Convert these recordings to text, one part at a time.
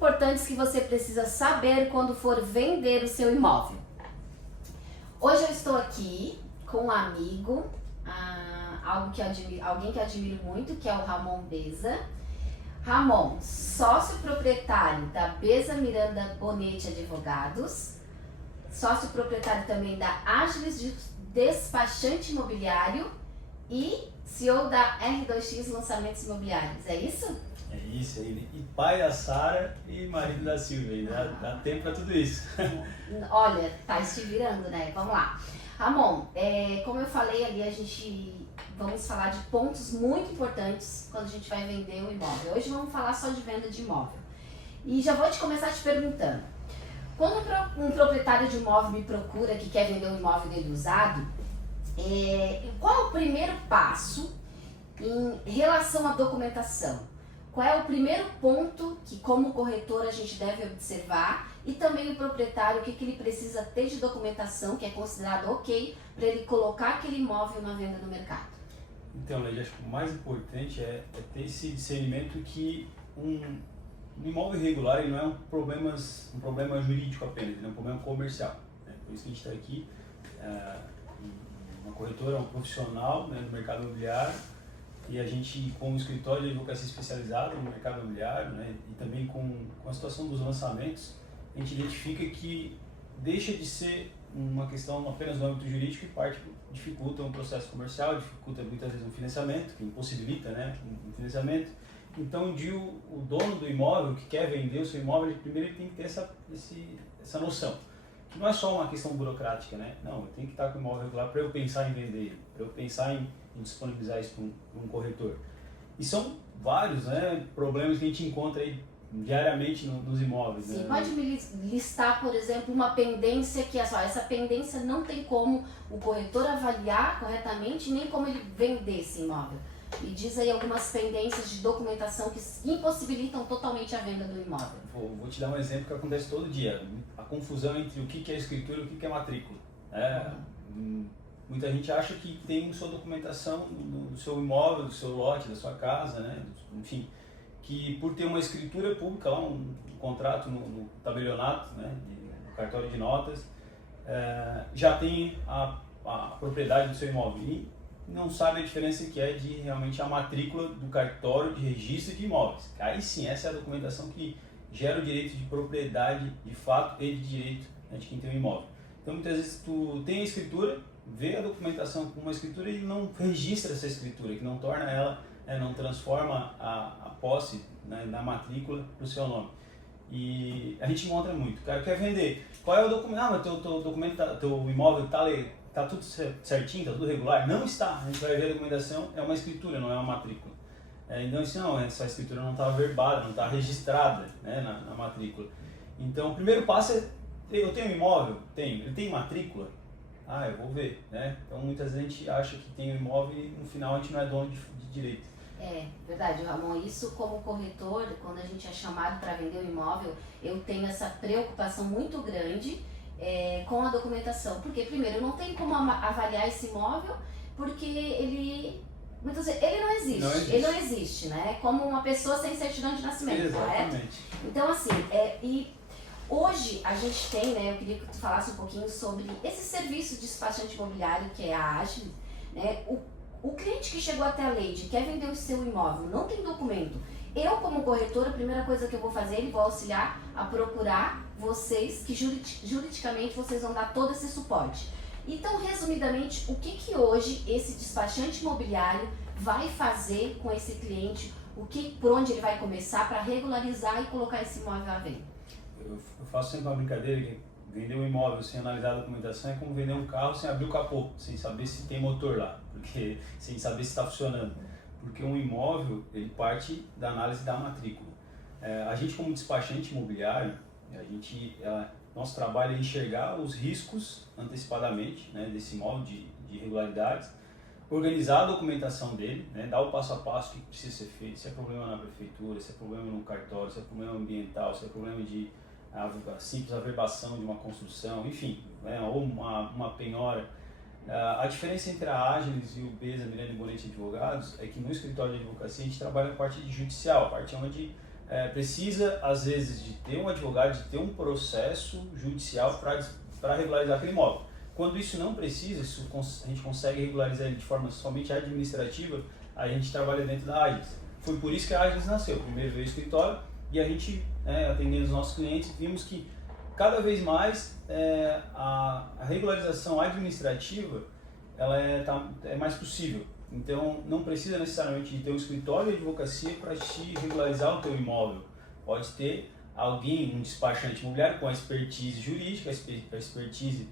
importantes que você precisa saber quando for vender o seu imóvel. Hoje eu estou aqui com um amigo, alguém que eu admiro muito, que é o Ramon Beza. Ramon, sócio proprietário da Beza Miranda Bonetti Advogados, sócio proprietário também da Agilis Despachante Imobiliário e CEO da R2X Lançamentos Imobiliários, é isso? É isso aí, e pai da Sara e marido da Silvia, dá tempo para tudo isso. Olha, tá se virando, né? Vamos lá. Ramon, como eu falei ali, vamos falar de pontos muito importantes quando a gente vai vender um imóvel. Hoje vamos falar só de venda de imóvel. E já vou começar te perguntando. Quando um proprietário de imóvel me procura que quer vender um imóvel dele usado, qual é o primeiro passo em relação à documentação? Qual é o primeiro ponto que, como corretor, a gente deve observar? E também o proprietário, o que ele precisa ter de documentação, que é considerado ok, para ele colocar aquele imóvel na venda no mercado? Então, Leide, acho que o mais importante é ter esse discernimento que um imóvel irregular ele não é um problema jurídico apenas, ele é um problema comercial. Né? Por isso que a gente está aqui, uma corretora, um profissional, né, do mercado imobiliário, e a gente, como escritório de advocacia especializado no mercado imobiliário, né, e também com a situação dos lançamentos, a gente identifica que deixa de ser uma questão apenas no âmbito jurídico e dificulta um processo comercial, dificulta muitas vezes um financiamento, que impossibilita, né, um financiamento. Então, o dono do imóvel que quer vender o seu imóvel, primeiro ele tem que ter essa noção, que não é só uma questão burocrática, né? Não, eu tenho que estar com o imóvel regular para eu pensar em vender, para eu pensar em disponibilizar isso para um corretor. E são vários, né, problemas que a gente encontra aí diariamente nos imóveis. Sim, né? pode me listar, por exemplo, uma pendência que essa pendência não tem como o corretor avaliar corretamente, nem como ele vender esse imóvel. E diz aí algumas pendências de documentação que impossibilitam totalmente a venda do imóvel. Vou te dar um exemplo que acontece todo dia. A confusão entre o que é escritura e o que é matrícula. Muita gente acha que tem sua documentação do seu imóvel, do seu lote, da sua casa, né? Enfim, que por ter uma escritura pública, lá, um contrato no tabelionato, né? No cartório de notas, já tem a propriedade do seu imóvel e não sabe a diferença que é de realmente a matrícula do cartório de registro de imóveis. Aí sim, essa é a documentação que gera o direito de propriedade de fato e de direito, né, de quem tem o imóvel. Então muitas vezes tu tem a escritura, vê a documentação com uma escritura e não registra essa escritura, que não torna ela, não transforma a posse, né, na matrícula para o seu nome. E a gente encontra muito. O cara quer vender. Qual é o documento? Ah, mas teu imóvel está tudo certinho, está tudo regular? Não está. A gente vai ver a documentação, é uma escritura, não é uma matrícula. Então, assim, não, essa escritura não está verbada, não está registrada, né, na matrícula. Então, o primeiro passo é, eu tenho um imóvel? Tenho. Ele tem matrícula? Ah, eu vou ver, né? Então, muitas vezes a gente acha que tem um imóvel e no final a gente não é dono de direito. É verdade, Ramon. Isso, como corretor, quando a gente é chamado para vender o imóvel, eu tenho essa preocupação muito grande com a documentação. Porque, primeiro, eu não tenho como avaliar esse imóvel, porque ele não existe. Ele não existe, né? É como uma pessoa sem certidão de nascimento. Exatamente. Correto? Então, assim, e hoje a gente tem, né? Eu queria que tu falasse um pouquinho sobre esse serviço de despachante imobiliário que é a Agilis, né? O cliente que chegou até a Leide, quer vender o seu imóvel, não tem documento. Eu, como corretora, a primeira coisa que eu vou fazer, ele vou auxiliar a procurar vocês, que juridicamente vocês vão dar todo esse suporte. Então, resumidamente, o que hoje esse despachante imobiliário vai fazer com esse cliente, por onde ele vai começar para regularizar e colocar esse imóvel à venda? Eu faço sempre uma brincadeira que vender um imóvel sem analisar a documentação é como vender um carro sem abrir o capô, sem saber se tem motor lá, sem saber se está funcionando. Porque um imóvel, ele parte da análise da matrícula. A gente, como despachante imobiliário, nosso trabalho é enxergar os riscos antecipadamente, né, desse imóvel, de irregularidades, organizar a documentação dele, né, dar o passo a passo que precisa ser feito, se é problema na prefeitura, se é problema no cartório, se é problema ambiental, se é problema de simples averbação de uma construção, enfim, né, ou uma penhora. A diferença entre a Agilis e o Beza Miranda Bonetti Advogados é que no escritório de advocacia a gente trabalha a parte judicial, a parte onde precisa, às vezes, de ter um advogado, de ter um processo judicial para regularizar aquele imóvel. Quando isso não precisa, a gente consegue regularizar ele de forma somente administrativa, a gente trabalha dentro da Agilis. Foi por isso que a Agilis nasceu. Primeiro veio o escritório e a gente, atendendo os nossos clientes, vimos que cada vez mais a regularização administrativa ela é mais possível. Então, não precisa necessariamente de ter um escritório de advocacia para te regularizar o teu imóvel. Pode ter alguém, um despachante imobiliário com a expertise jurídica, a expertise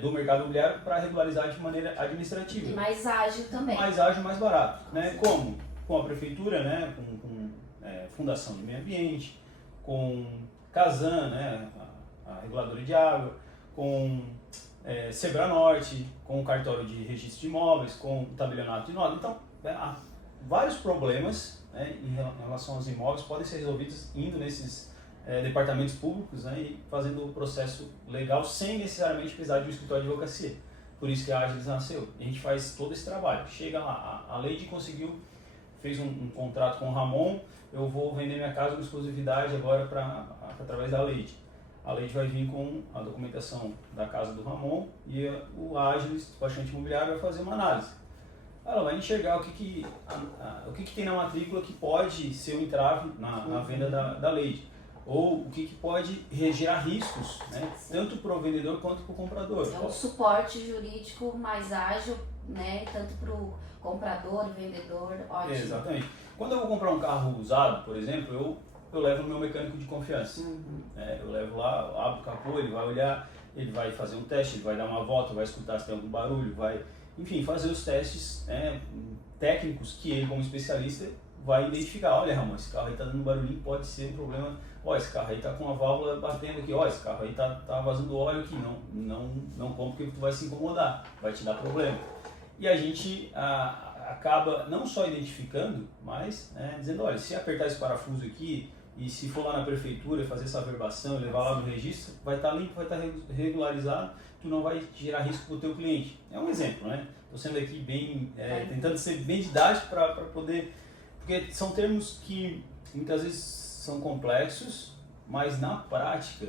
do mercado imobiliário para regularizar de maneira administrativa. E mais ágil também. Mais ágil, mais barato. Né? Como? Com a prefeitura, né? com Fundação de Meio Ambiente, com Casan, né? a reguladora de água, com Sebra Norte, com o cartório de registro de imóveis, com o tabelionato de nota. Então, há vários problemas em relação aos imóveis podem ser resolvidos indo nesses departamentos públicos, né, e fazendo o processo legal sem necessariamente precisar de um escritório de advocacia. Por isso que a Agilis nasceu. E a gente faz todo esse trabalho. Chega lá, a Leide fez um contrato com o Ramon, eu vou vender minha casa com exclusividade agora através da Leide. A Leide vai vir com a documentação da casa do Ramon e o Agilis, o despachante imobiliário, vai fazer uma análise. Ela vai enxergar o que tem na matrícula que pode ser um entrave na venda da Leide. Ou o que pode gerar riscos, né? Tanto para o vendedor quanto para o comprador. É um suporte jurídico mais ágil, né? Tanto para o comprador, vendedor, ótimo. Exatamente. Quando eu vou comprar um carro usado, por exemplo, eu levo o meu mecânico de confiança. Eu levo lá, abro o capô, ele vai olhar, ele vai fazer um teste, ele vai dar uma volta, vai escutar se tem algum barulho, vai, enfim, fazer os testes técnicos que ele, como especialista, vai identificar. Olha, Ramon, esse carro aí tá dando barulhinho, pode ser um problema. Ó, esse carro aí tá com a válvula batendo aqui. Ó, esse carro aí tá vazando óleo aqui. Não compra porque tu vai se incomodar, vai te dar problema. E a gente acaba não só identificando, mas dizendo, olha, se apertar esse parafuso aqui e se for lá na prefeitura fazer essa averbação e levar lá no registro, vai estar limpo, vai estar regularizado, tu não vai gerar risco para o teu cliente. É um exemplo, né? Estou sendo aqui bem, tentando ser bem didático para poder... Porque são termos que muitas vezes são complexos, mas na prática,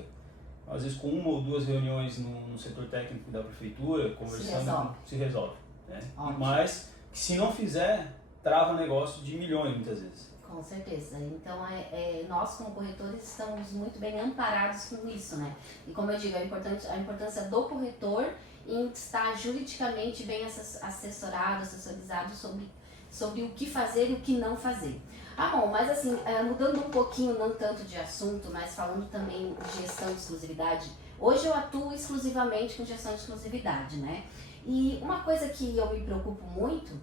às vezes com uma ou duas reuniões no setor técnico da prefeitura, conversando, se resolve. Né? Mas, se não fizer, trava negócio de milhões muitas vezes. Com certeza. Então, nós como corretores estamos muito bem amparados com isso, né? E como eu digo, a importância do corretor em estar juridicamente bem assessorado, assessorizado sobre o que fazer e o que não fazer. Bom, mas assim, mudando um pouquinho, não tanto de assunto, mas falando também de gestão de exclusividade, hoje eu atuo exclusivamente com gestão de exclusividade, né? E uma coisa que eu me preocupo muito,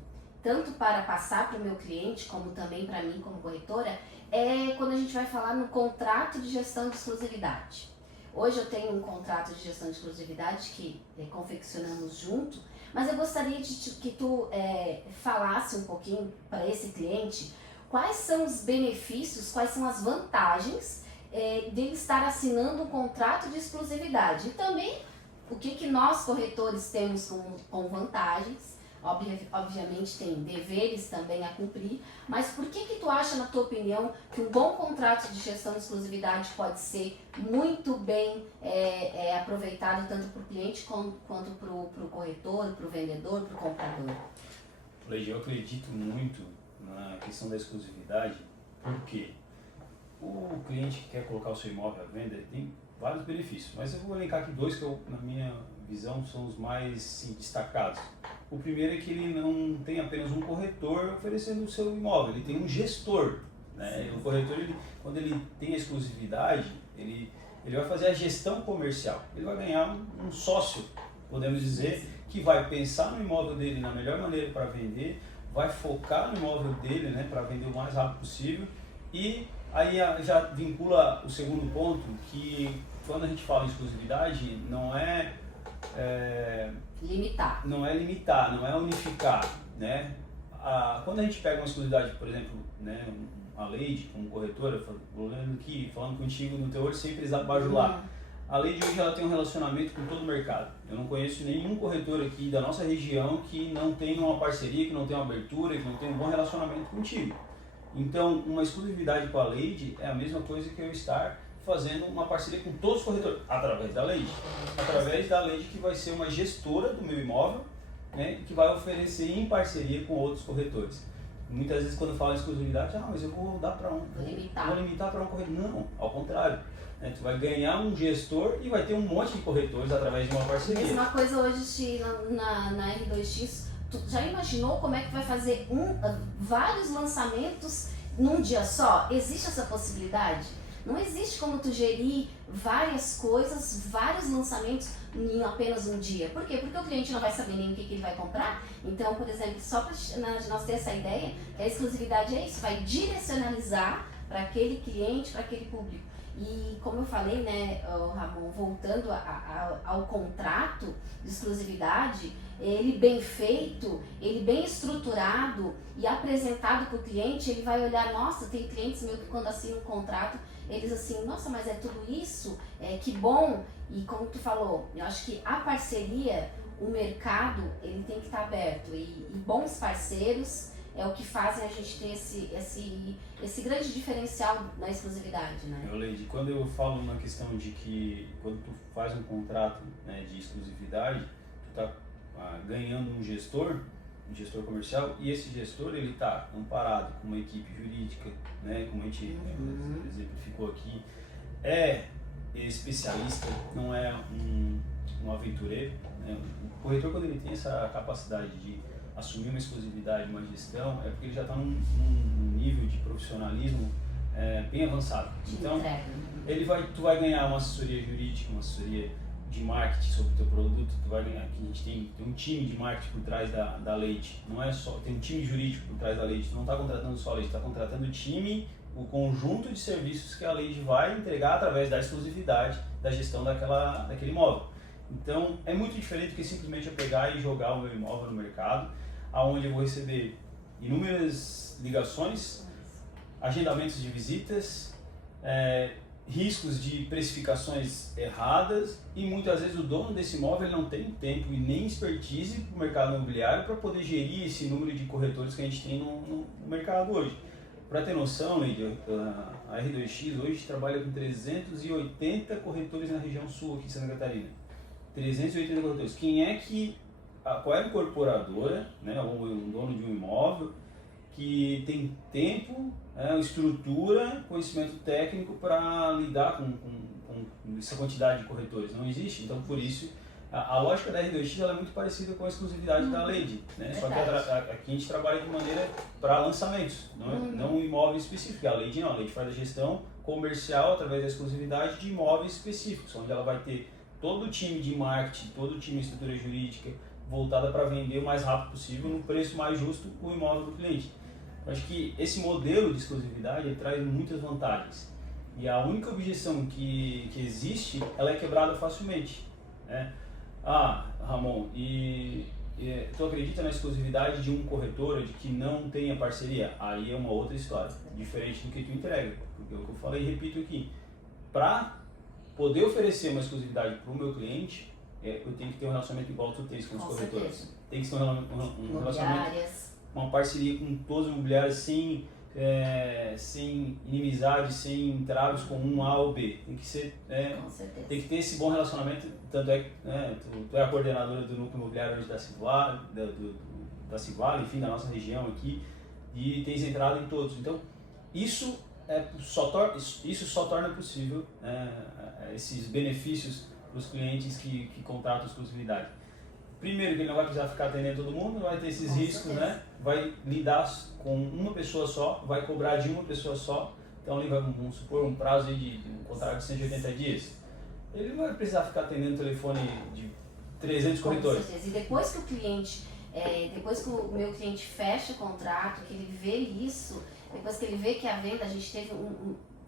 tanto para passar para o meu cliente, como também para mim como corretora, é quando a gente vai falar no contrato de gestão de exclusividade. Hoje eu tenho um contrato de gestão de exclusividade que confeccionamos junto, mas eu gostaria que tu falasse um pouquinho para esse cliente quais são os benefícios, quais são as vantagens dele estar assinando um contrato de exclusividade. E também o que nós corretores temos com vantagens, obviamente tem deveres também a cumprir, mas por que tu acha, na tua opinião, que um bom contrato de gestão de exclusividade pode ser muito bem aproveitado tanto para o cliente quanto para o corretor, para o vendedor, para o comprador? Leide, eu acredito muito na questão da exclusividade, porque o cliente que quer colocar o seu imóvel à venda tem vários benefícios, mas eu vou elencar aqui dois que na minha visão são os mais destacados. O primeiro é que ele não tem apenas um corretor oferecendo o seu imóvel, ele tem um gestor. Né? O corretor, quando ele tem a exclusividade, ele vai fazer a gestão comercial, ele vai ganhar um sócio, podemos dizer, que vai pensar no imóvel dele na melhor maneira para vender, vai focar no imóvel dele, né, para vender o mais rápido possível. E aí já vincula o segundo ponto, que quando a gente fala em exclusividade, não é limitar, não é unificar, né? Quando a gente pega uma exclusividade, por exemplo, né, a Leide como corretora, falando contigo no teor simples da bajular. A Leide hoje ela tem um relacionamento com todo o mercado. Eu não conheço nenhum corretor aqui da nossa região que não tenha uma parceria, que não tenha uma abertura, que não tenha um bom relacionamento contigo. Então, uma exclusividade com a Leide é a mesma coisa que eu estar fazendo uma parceria com todos os corretores, através da Leide. Através da Leide, que vai ser uma gestora do meu imóvel, né, que vai oferecer em parceria com outros corretores. Muitas vezes quando fala em exclusividade, mas eu vou dar para Vou limitar para um corretor. Não, ao contrário. Né, tu vai ganhar um gestor e vai ter um monte de corretores através de uma parceria. Mesma coisa hoje na R2X. Tu já imaginou como é que vai fazer vários lançamentos num dia só? Existe essa possibilidade? Não existe como tu gerir várias coisas, vários lançamentos em apenas um dia. Por quê? Porque o cliente não vai saber nem o que ele vai comprar. Então, por exemplo, só para nós ter essa ideia, que a exclusividade é isso, vai direcionalizar para aquele cliente, para aquele público. E como eu falei, né, Ramon, voltando ao contrato de exclusividade, ele bem feito, ele bem estruturado e apresentado para o cliente, ele vai olhar, nossa, tem clientes meus que quando assinam um contrato, eles assim, nossa, mas é tudo isso? Que bom! E como tu falou, eu acho que a parceria, o mercado, ele tem que estar aberto e bons parceiros é o que fazem a gente ter esse grande diferencial na exclusividade, né? Leide, quando eu falo na questão de que quando tu faz um contrato, né, de exclusividade, tu tá ganhando um gestor comercial, e esse gestor ele está amparado com uma equipe jurídica, né, como a gente exemplificou aqui, é especialista, não é um aventureiro. Né? O corretor, quando ele tem essa capacidade de assumir uma exclusividade, uma gestão, é porque ele já está num nível de profissionalismo bem avançado. Então, tu vai ganhar uma assessoria jurídica, uma assessoria de marketing sobre o teu produto, tu vai ganhar. Aqui a gente tem um time de marketing por trás da Leide, não é só, tem um time jurídico por trás da Leide, tu não está contratando só a Leide, tu está contratando o time, o conjunto de serviços que a Leide vai entregar através da exclusividade da gestão daquele imóvel. Então, é muito diferente do que simplesmente eu pegar e jogar o meu imóvel no mercado, aonde eu vou receber inúmeras ligações, agendamentos de visitas, riscos de precificações erradas, e muitas vezes o dono desse imóvel não tem tempo e nem expertise para o mercado imobiliário para poder gerir esse número de corretores que a gente tem no mercado hoje. Para ter noção, Leide, a R2X hoje trabalha com 380 corretores na região sul aqui de Santa Catarina. 380 corretores. Qual é a incorporadora, né, ou um dono de um imóvel que tem tempo, estrutura, conhecimento técnico para lidar com essa quantidade de corretores? Não existe. Então, por isso, a lógica da R2X ela é muito parecida com a exclusividade da Leide, né? Só que aqui a gente trabalha de maneira para lançamentos, não um imóvel específico. A Leide não, a Leide faz a gestão comercial através da exclusividade de imóveis específicos, onde ela vai ter todo o time de marketing, todo o time de estrutura jurídica voltada para vender o mais rápido possível, no preço mais justo, o imóvel do cliente. Eu acho que esse modelo de exclusividade ele traz muitas vantagens. E a única objeção que existe, ela é quebrada facilmente, né? Ramon, tu acredita na exclusividade de um corretor de que não tenha parceria? Aí é uma outra história, diferente do que tu entrega. Porque é o que eu falei e repito aqui. Para poder oferecer uma exclusividade para o meu cliente, eu tenho que ter um relacionamento igual tu tens com os corretores. Certeza. Tem que ter um relacionamento, uma parceria com todos os imobiliários sem inimizade, sem entraves com um A ou B. Tem que ser, tem que ter esse bom relacionamento. Tanto é que tu é a coordenadora do núcleo imobiliário hoje da Civale, enfim, da nossa região aqui, e tens entrado em todos. Então, isso só torna possível esses benefícios para os clientes que contratam exclusividade. Primeiro, que ele não vai precisar ficar atendendo todo mundo, vai ter esses riscos, né? Vai lidar com uma pessoa só, vai cobrar de uma pessoa só. Então, ele vai, vamos supor, um prazo aí de um contrato de 180 dias. Ele não vai precisar ficar atendendo o telefone de 300 corretores. Com certeza. E depois que o cliente, depois que o meu cliente fecha o contrato, que ele vê isso, depois que ele vê que a venda, a gente teve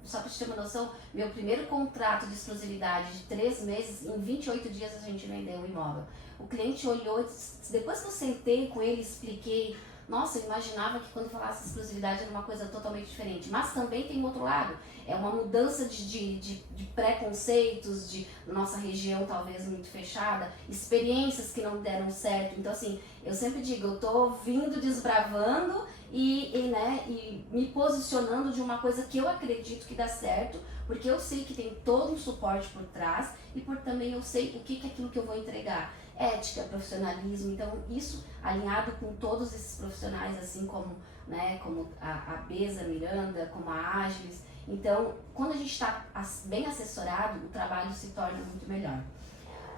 só para te ter uma noção, meu primeiro contrato de exclusividade de 3 meses, em 28 dias a gente vendeu o imóvel. O cliente olhou, depois que eu sentei com ele, expliquei, nossa, eu imaginava que quando falasse exclusividade era uma coisa totalmente diferente. Mas também tem um outro lado, é uma mudança de preconceitos, de nossa região talvez muito fechada, experiências que não deram certo. Então assim, eu sempre digo, eu tô vindo desbravando e me posicionando de uma coisa que eu acredito que dá certo, porque eu sei que tem todo um suporte por trás e também eu sei o que é aquilo que eu vou entregar. Ética, profissionalismo, então isso alinhado com todos esses profissionais, assim como, né, como a Beza Miranda, como a Agilis. Então, quando a gente está bem assessorado, o trabalho se torna muito melhor.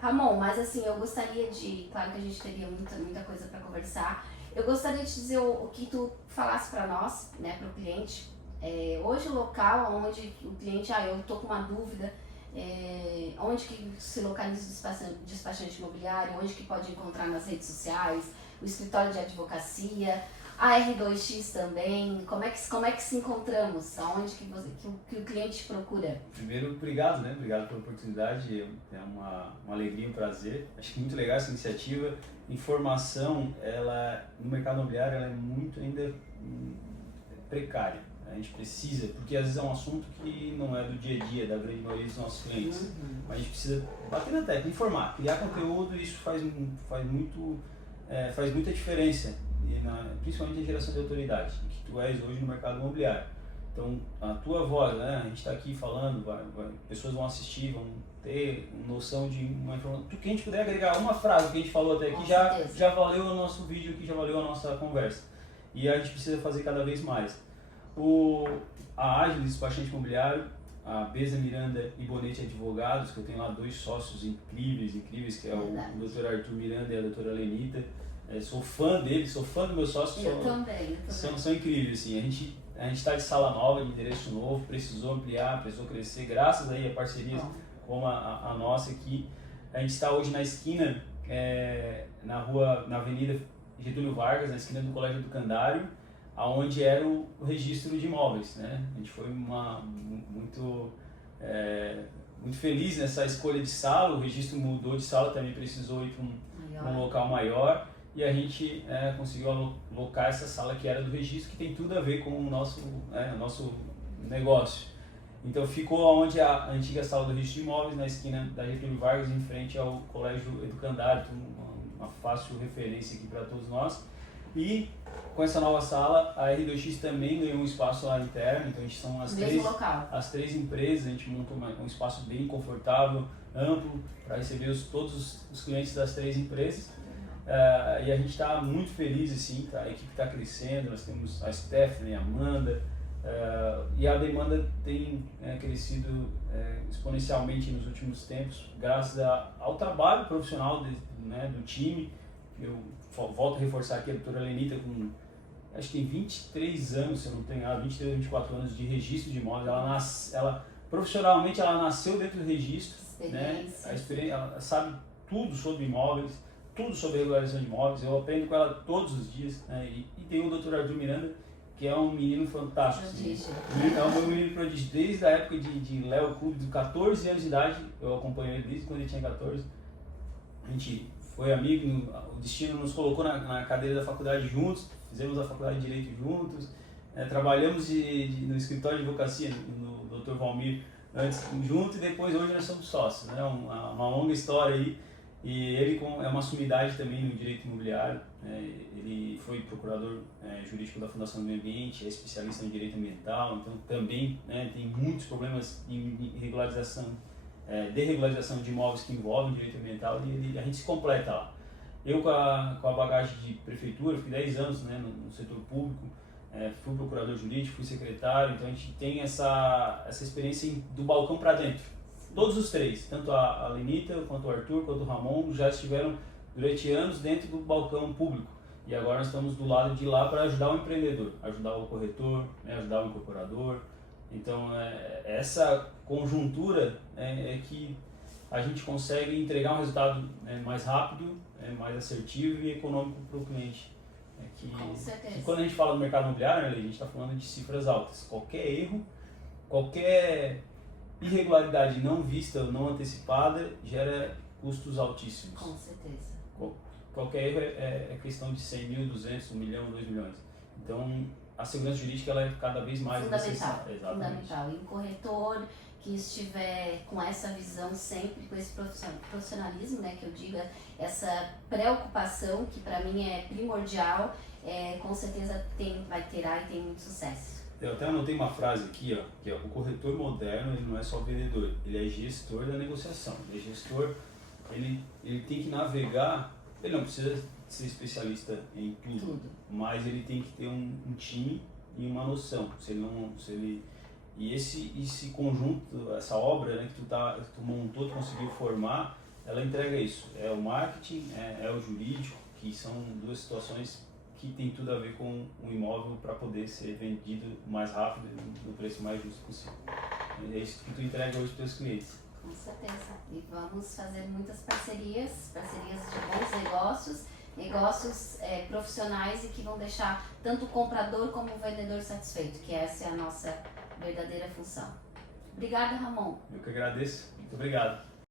Ramon, mas assim, eu gostaria de, claro que a gente teria muita coisa para conversar, eu gostaria de dizer o que tu falasse para nós, né, para o cliente. Hoje o local onde o cliente, eu estou com uma dúvida, onde que se localiza o despachante imobiliário, onde que pode encontrar nas redes sociais, o escritório de advocacia, a R2X também, como é que se encontramos, aonde que o cliente procura? Primeiro, obrigado, né? Obrigado pela oportunidade, é uma alegria, um prazer. Acho que muito legal essa iniciativa. Informação, no mercado imobiliário, ela é muito ainda precária. A gente precisa, porque às vezes é um assunto que não é do dia a dia da grande maioria dos nossos clientes. Mas a gente precisa bater na tecla, informar, criar conteúdo, isso faz muita diferença, principalmente na geração de autoridade, que tu és hoje no mercado imobiliário. Então, a tua voz, né? A gente está aqui falando, pessoas vão assistir, vão ter noção de uma informação. Tudo que a gente puder agregar uma frase que a gente falou até aqui, já valeu o nosso vídeo aqui, já valeu a nossa conversa. E a gente precisa fazer cada vez mais. A Agilis, despachante imobiliário, a Beza Miranda e Bonete Advogados, que eu tenho lá 2 sócios incríveis, que é o Dr. Arthur Miranda e a doutora Lenita. Sou fã deles, sou fã do meu sócio. Eu também. São incríveis, assim. A gente está de sala nova, de endereço novo, precisou ampliar, precisou crescer, graças aí a parcerias como a nossa aqui. A gente está hoje na esquina, na Avenida Getúlio Vargas, na esquina do Colégio Educandário, aonde era o registro de imóveis, né? A gente foi muito feliz nessa escolha de sala. O registro mudou de sala, também precisou ir para um local maior, e a gente conseguiu alocar essa sala que era do registro, que tem tudo a ver com o nosso negócio. Então ficou onde a antiga sala do registro de imóveis, na esquina da Getúlio Vargas, em frente ao Colégio Educandário, uma fácil referência aqui para todos nós. E com essa nova sala, a R2X também ganhou um espaço lá interno, então a gente são as três empresas, a gente montou um espaço bem confortável, amplo, para receber todos os clientes das 3 empresas. E a gente está muito feliz, assim, a equipe está crescendo, nós temos a Stephanie, a Amanda, e a demanda tem crescido exponencialmente nos últimos tempos, graças ao trabalho profissional do time. Eu volto a reforçar aqui a doutora Lenita, acho que tem 23 anos, se eu não tenho errado, 23, 24 anos de registro de imóveis. Profissionalmente ela nasceu dentro do registro, né? Ela sabe tudo sobre imóveis, tudo sobre regularização de imóveis. Eu aprendo com ela todos os dias, né? E tem o Dr. Arthur Miranda, que é um menino fantástico. É um meu menino prodígio. Desde a época de Léo Clube, de 14 anos de idade, eu acompanhei ele desde quando ele tinha 14. A gente foi amigo, o destino nos colocou na cadeira da faculdade juntos, fizemos a faculdade de Direito juntos, trabalhamos no escritório de advocacia, no Dr. Valmir, antes junto, e depois hoje nós somos sócios, né? Uma longa história aí. E ele é uma sumidade também no direito imobiliário, ele foi procurador jurídico da Fundação do Meio Ambiente, é especialista em direito ambiental, então também tem muitos problemas em regularização, desregularização de imóveis que envolvem direito ambiental, e a gente se completa lá. Eu com a bagagem de prefeitura, fiquei 10 anos no setor público, fui procurador jurídico, fui secretário, então a gente tem essa experiência do balcão para dentro. Todos os 3, tanto a Lenita, quanto o Arthur, quanto o Ramon, já estiveram durante anos dentro do balcão público. E agora nós estamos do lado de lá para ajudar o empreendedor, ajudar o corretor, ajudar o incorporador. Então, essa conjuntura é que a gente consegue entregar um resultado mais rápido, mais assertivo e econômico para o cliente. Com certeza. Que quando a gente fala do mercado imobiliário, a gente está falando de cifras altas. Qualquer erro, qualquer irregularidade não vista ou não antecipada gera custos altíssimos. Com certeza. Qualquer erro é questão de 100 mil, 200, 1 milhão, 2 milhões. Então, a segurança jurídica ela é cada vez mais fundamental. E um corretor que estiver com essa visão sempre, com esse profissionalismo, né, que eu digo, essa preocupação que para mim é primordial, com certeza terá e tem muito sucesso. Eu até anotei uma frase aqui, ó, que é: o corretor moderno, ele não é só vendedor, ele é gestor da negociação. Ele é gestor, ele tem que navegar, ele não precisa ser especialista em tudo. Mas ele tem que ter um time e uma noção. E esse conjunto, essa obra, né, que tu montou, tu conseguiu formar, ela entrega isso. É o marketing, é o jurídico, que são duas situações que tem tudo a ver com o imóvel para poder ser vendido mais rápido e no preço mais justo possível. É isso que tu entrega hoje para os clientes. Com certeza. E vamos fazer muitas parcerias de bons negócios profissionais e que vão deixar tanto o comprador como o vendedor satisfeito, que essa é a nossa verdadeira função. Obrigada, Ramon. Eu que agradeço. Muito obrigado.